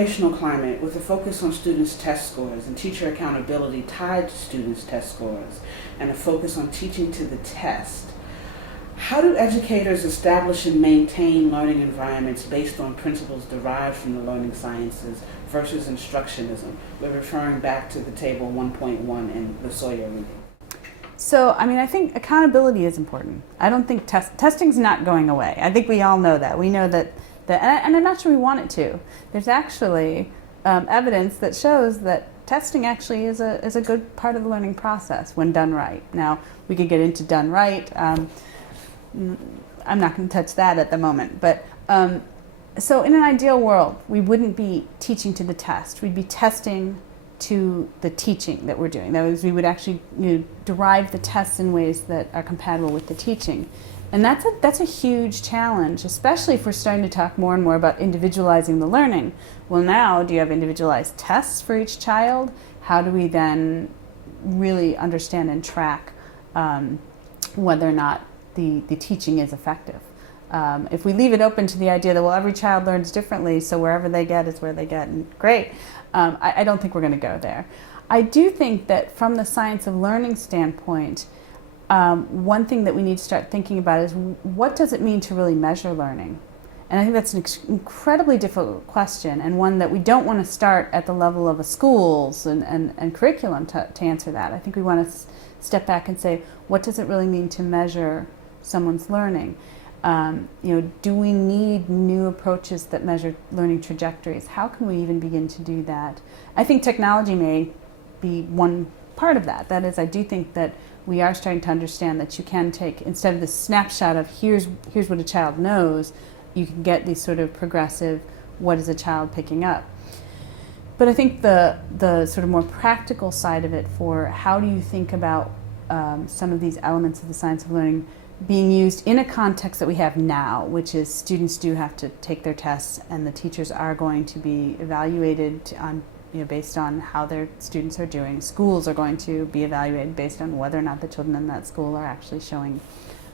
educational climate with a focus on students' test scores and teacher accountability tied to students' test scores and a focus on teaching to the test, how do educators establish and maintain learning environments based on principles derived from the learning sciences versus instructionism? We're referring back to the table 1.1 in the Sawyer reading. So, I think accountability is important. I don't think testing's not going away. I think we all know that. We know that, and I'm not sure we want it to. There's actually evidence that shows that testing actually is a good part of the learning process when done right. Now, we could get into done right. I'm not going to touch that at the moment. But so in an ideal world, we wouldn't be teaching to the test. We'd be testing to the teaching that we're doing. That is, we would actually derive the tests in ways that are compatible with the teaching. And that's a huge challenge, especially if we're starting to talk more and more about individualizing the learning. Well, now, do you have individualized tests for each child? How do we then really understand and track whether or not the teaching is effective? If we leave it open to the idea that, well, every child learns differently, so wherever they get is where they get, and great, I don't think we're going to go there. I do think that from the science of learning standpoint, one thing that we need to start thinking about is what does it mean to really measure learning? And I think that's an incredibly difficult question, and one that we don't want to start at the level of schools and curriculum to answer that. I think we want to step back and say, what does it really mean to measure someone's learning? Do we need new approaches that measure learning trajectories? How can we even begin to do that? I think technology may be one part of that. That is, I do think that we are starting to understand that you can take, instead of the snapshot of here's what a child knows, you can get these sort of progressive, what is a child picking up? But I think the sort of more practical side of it for how do you think about some of these elements of the science of learning being used in a context that we have now, which is students do have to take their tests and the teachers are going to be evaluated on, based on how their students are doing. Schools are going to be evaluated based on whether or not the children in that school are actually showing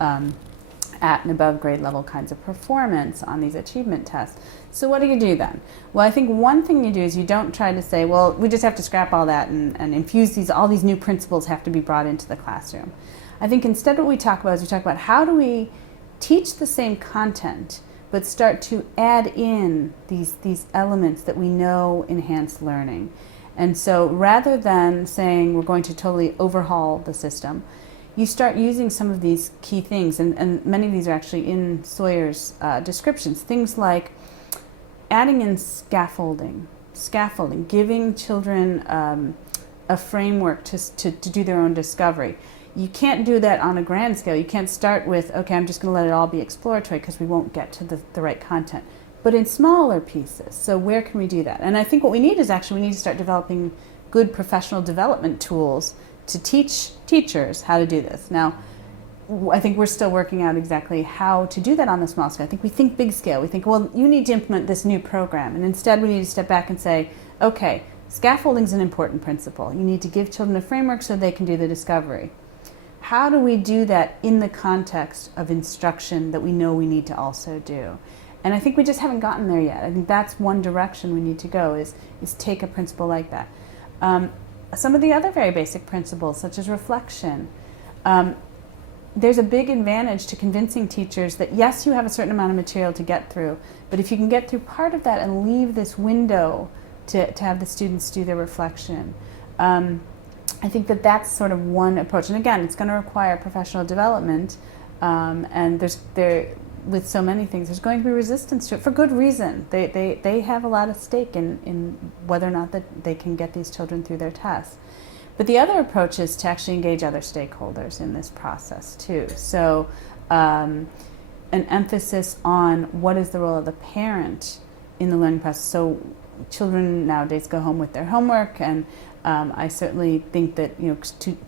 at and above grade level kinds of performance on these achievement tests. So what do you do then? Well, I think one thing you do is you don't try to say, well, we just have to scrap all that and infuse all these new principles have to be brought into the classroom. I think instead what we talk about is we talk about how do we teach the same content but start to add in these elements that we know enhance learning. And so rather than saying we're going to totally overhaul the system, you start using some of these key things, and many of these are actually in Sawyer's descriptions, things like adding in scaffolding, giving children a framework to do their own discovery. You can't do that on a grand scale. You can't start with, okay, I'm just going to let it all be exploratory because we won't get to the right content. But in smaller pieces, so where can we do that? And I think what we need is actually we need to start developing good professional development tools to teach teachers how to do this. Now, I think we're still working out exactly how to do that on the small scale. I think we think big scale. We think, well, you need to implement this new program. And instead we need to step back and say, okay, scaffolding is an important principle. You need to give children a framework so they can do the discovery. How do we do that in the context of instruction that we know we need to also do? And I think we just haven't gotten there yet. I think that's one direction we need to go, is take a principle like that. Some of the other very basic principles, such as reflection, there's a big advantage to convincing teachers that yes, you have a certain amount of material to get through, but if you can get through part of that and leave this window to have the students do their reflection, I think that that's sort of one approach. And again, it's going to require professional development, and with so many things, there's going to be resistance to it for good reason. They have a lot of stake in whether or not that they can get these children through their tests. But the other approach is to actually engage other stakeholders in this process too. So an emphasis on what is the role of the parent in the learning process. So children nowadays go home with their homework, and I certainly think that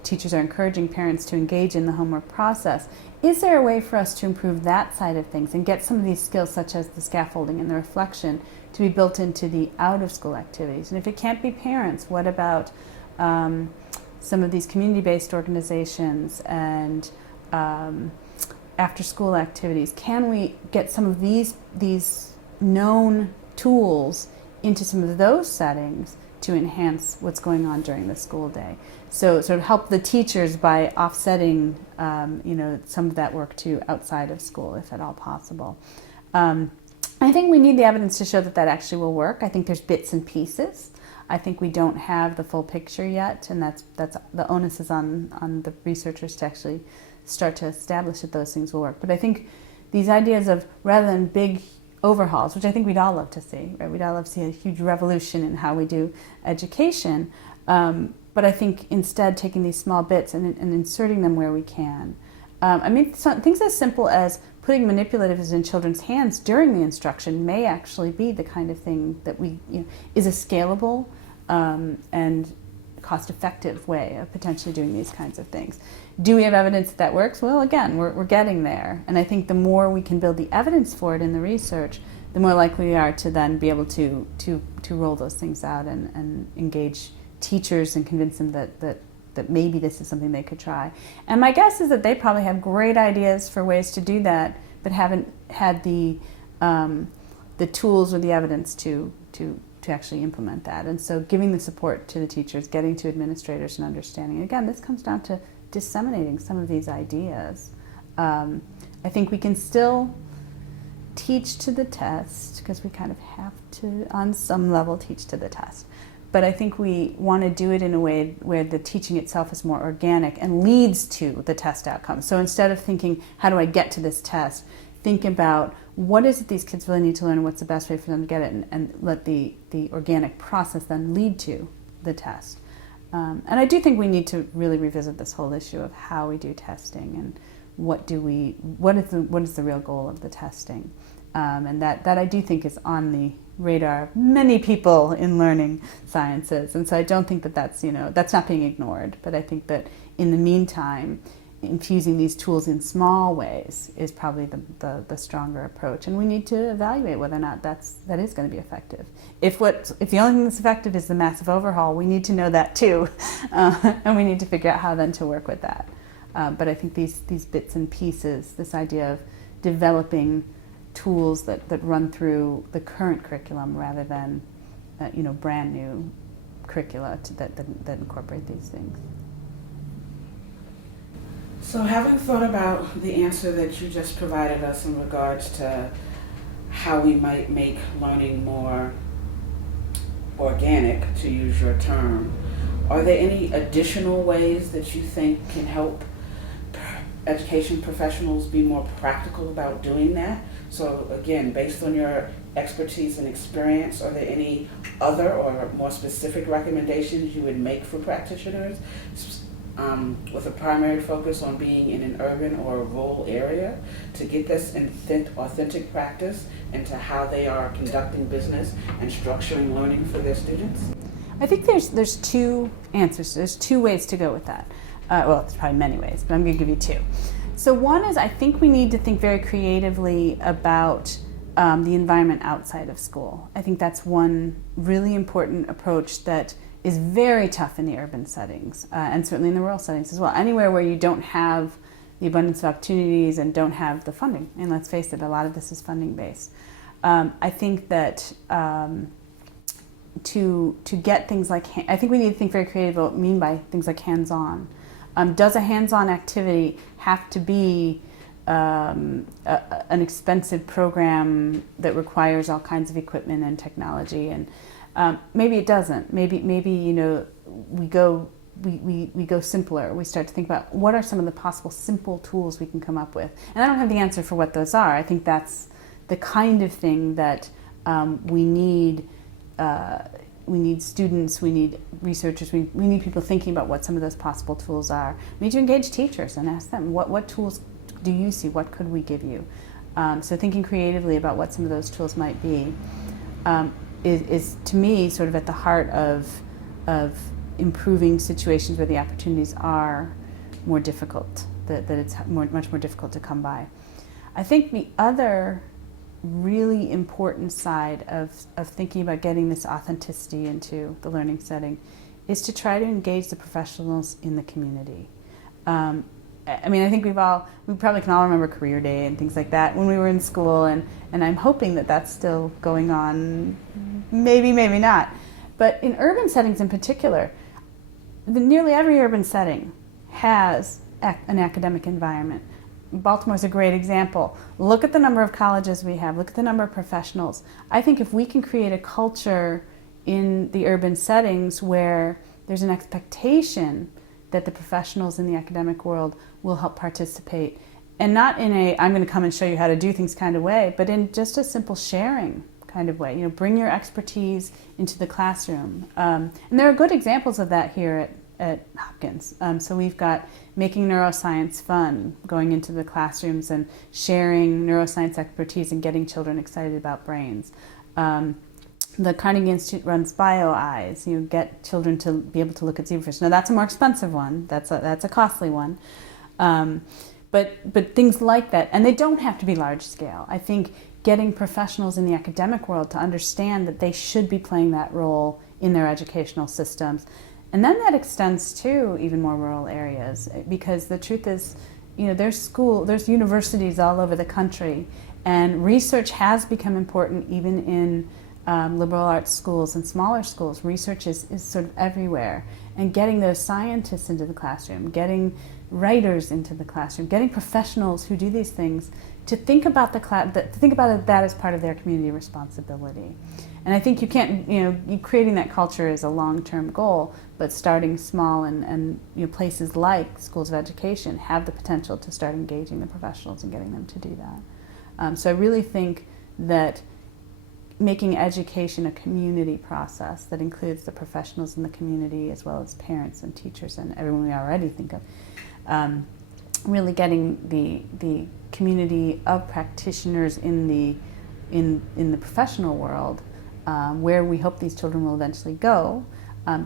teachers are encouraging parents to engage in the homework process. Is there a way for us to improve that side of things and get some of these skills, such as the scaffolding and the reflection, to be built into the out-of-school activities? And if it can't be parents, what about some of these community-based organizations and after-school activities? Can we get some of these known tools into some of those settings to enhance what's going on during the school day. So sort of help the teachers by offsetting, some of that work to outside of school, if at all possible. I think we need the evidence to show that that actually will work. I think there's bits and pieces. I think we don't have the full picture yet, and that's the onus is on the researchers to actually start to establish that those things will work. But I think these ideas of, rather than big overhauls, which I think we'd all love to see, right? We'd all love to see a huge revolution in how we do education. But I think instead taking these small bits and inserting them where we can. Things as simple as putting manipulatives in children's hands during the instruction may actually be the kind of thing that is a scalable and cost-effective way of potentially doing these kinds of things. Do we have evidence that works? Well, again, we're getting there. And I think the more we can build the evidence for it in the research, the more likely we are to then be able to roll those things out and engage teachers and convince them that maybe this is something they could try. And my guess is that they probably have great ideas for ways to do that, but haven't had the tools or the evidence to actually implement that. And so giving the support to the teachers, getting to administrators and understanding. Again, this comes down to disseminating some of these ideas. I think we can still teach to the test, because we kind of have to, on some level, teach to the test. But I think we want to do it in a way where the teaching itself is more organic and leads to the test outcome. So instead of thinking, how do I get to this test, think about what is it these kids really need to learn and what's the best way for them to get it, and let the organic process then lead to the test. And I do think we need to really revisit this whole issue of how we do testing and what is the real goal of the testing. And that I do think is on the radar of many people in learning sciences. And so I don't think that's not being ignored. But I think that in the meantime, infusing these tools in small ways is probably the stronger approach. And we need to evaluate whether or not that is going to be effective. If the only thing that's effective is the massive overhaul, we need to know that too. And we need to figure out how then to work with that. But I think these bits and pieces, this idea of developing tools that run through the current curriculum rather than brand new curricula that incorporate these things. So having thought about the answer that you just provided us in regards to how we might make learning more organic, to use your term, are there any additional ways that you think can help education professionals be more practical about doing that? So again, based on your expertise and experience, are there any other or more specific recommendations you would make for practitioners with a primary focus on being in an urban or a rural area to get this authentic practice into how they are conducting business and structuring learning for their students? I think there's two answers. There's two ways to go with that. There's probably many ways, but I'm going to give you two. So one is, I think we need to think very creatively about the environment outside of school. I think that's one really important approach that is very tough in the urban settings, and certainly in the rural settings as well. Anywhere where you don't have the abundance of opportunities and don't have the funding, and let's face it, a lot of this is funding based. I think that to get things like, I think we need to think very creatively what we mean by things like hands-on. Does a hands-on activity have to be an expensive program that requires all kinds of equipment and technology? And maybe it doesn't. Maybe we go simpler. We start to think about what are some of the possible simple tools we can come up with. And I don't have the answer for what those are. I think that's the kind of thing that we need. We need students, we need researchers, we need people thinking about what some of those possible tools are. We need to engage teachers and ask them, what tools do you see? What could we give you? So thinking creatively about what some of those tools might be is to me sort of at the heart of improving situations where the opportunities are more difficult, that it's much more difficult to come by. I think the other really important side of thinking about getting this authenticity into the learning setting is to try to engage the professionals in the community. I think we probably can all remember Career Day and things like that when we were in school, and I'm hoping that that's still going on maybe, maybe not. But in urban settings in particular, nearly every urban setting has an academic environment. Baltimore's a great example. Look at the number of colleges we have. Look at the number of professionals. I think if we can create a culture in the urban settings where there's an expectation that the professionals in the academic world will help participate, and not in a I'm going to come and show you how to do things kind of way, but in just a simple sharing kind of way. Bring your expertise into the classroom. And there are good examples of that here at Hopkins. So we've got Making Neuroscience Fun, going into the classrooms and sharing neuroscience expertise and getting children excited about brains. The Carnegie Institute runs Bio Eyes. Get children to be able to look at zebrafish. Now that's a more expensive one. That's a costly one. But things like that, and they don't have to be large scale. I think getting professionals in the academic world to understand that they should be playing that role in their educational systems. And then that extends to even more rural areas, because the truth is, there's universities all over the country, and research has become important even in liberal arts schools and smaller schools. Research is sort of everywhere. And getting those scientists into the classroom, getting writers into the classroom, getting professionals who do these things to think about that as part of their community responsibility. And I think you can't, creating that culture is a long-term goal, but starting small and places like schools of education have the potential to start engaging the professionals and getting them to do that. So I really think that making education a community process that includes the professionals in the community as well as parents and teachers and everyone we already think of, really getting the community of practitioners in the professional world, where we hope these children will eventually go,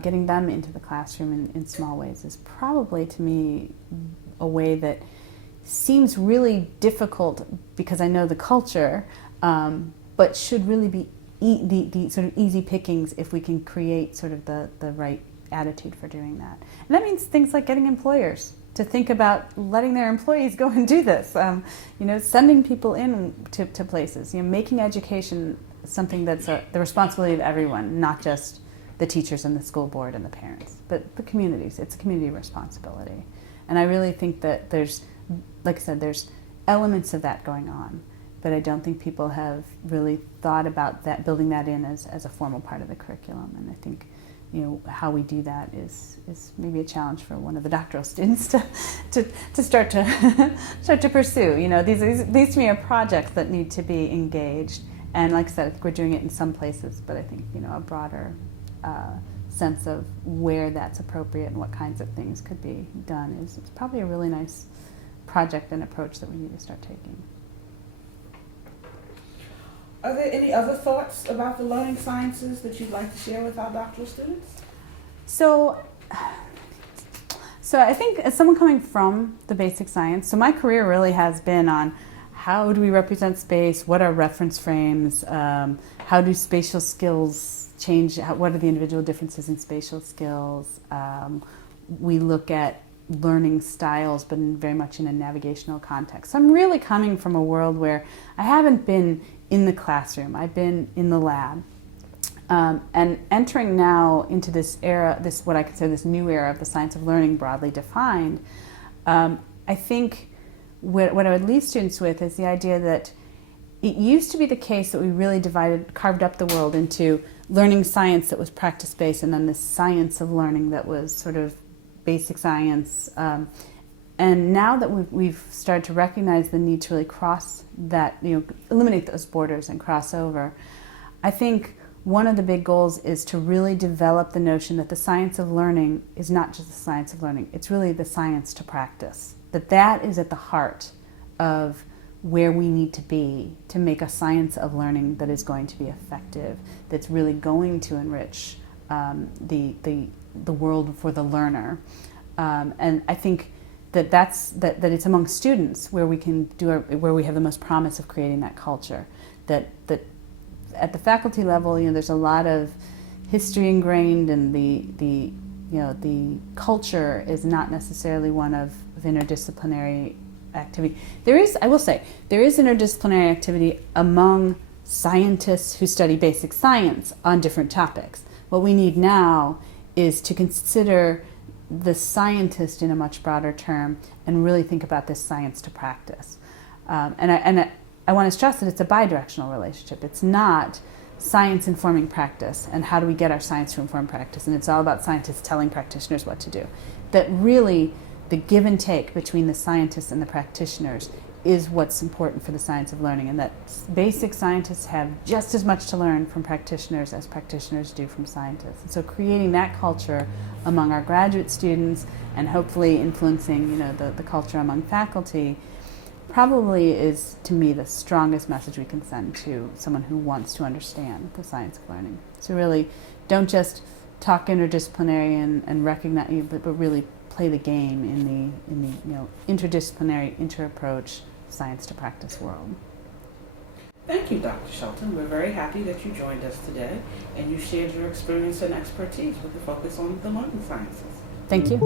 getting them into the classroom in small ways is probably, to me, a way that seems really difficult because I know the culture, but should really be the sort of easy pickings if we can create sort of the right attitude for doing that. And that means things like getting employers to think about letting their employees go and do this, sending people in to places, making education something that's the responsibility of everyone, not just the teachers and the school board and the parents, but the communities. It's a community responsibility. And I really think that there's, like I said, there's elements of that going on, but I don't think people have really thought about that, building that in as a formal part of the curriculum. And I think, how we do that is maybe a challenge for one of the doctoral students to start to pursue. These to me are projects that need to be engaged. And like I said, I think we're doing it in some places, but I think, a broader sense of where that's appropriate and what kinds of things could be done is probably a really nice project and approach that we need to start taking. Are there any other thoughts about the learning sciences that you'd like to share with our doctoral students? So I think as someone coming from the basic science, so my career really has been on how do we represent space, what are reference frames, how do spatial skills change, what are the individual differences in spatial skills. We look at learning styles, but very much in a navigational context. So I'm really coming from a world where I haven't been in the classroom, I've been in the lab. And entering now into this era, what I consider this new era of the science of learning broadly defined, I think what I would leave students with is the idea that it used to be the case that we really carved up the world into learning science that was practice-based, and then this science of learning that was sort of basic science. And now that we've started to recognize the need to really cross that, eliminate those borders and cross over, I think one of the big goals is to really develop the notion that the science of learning is not just the science of learning, it's really the science to practice. That is at the heart of where we need to be to make a science of learning that is going to be effective, that's really going to enrich the world for the learner. And I think that it's among students where we can where we have the most promise of creating that culture. That at the faculty level, there's a lot of history ingrained, and the culture is not necessarily one of interdisciplinary activity. I will say, there is interdisciplinary activity among scientists who study basic science on different topics. What we need now is to consider the scientist in a much broader term and really think about this science to practice. I want to stress that it's a bidirectional relationship. It's not science informing practice and how do we get our science to inform practice, and it's all about scientists telling practitioners what to do. That really the give and take between the scientists and the practitioners is what's important for the science of learning, and that basic scientists have just as much to learn from practitioners as practitioners do from scientists. And so creating that culture among our graduate students and hopefully influencing the culture among faculty probably is, to me, the strongest message we can send to someone who wants to understand the science of learning. So really don't just talk interdisciplinary and recognize, but really play the game in the interdisciplinary, inter-approach science to practice world. Thank you, Dr. Shelton. We're very happy that you joined us today and you shared your experience and expertise with a focus on the learning sciences. Thank you.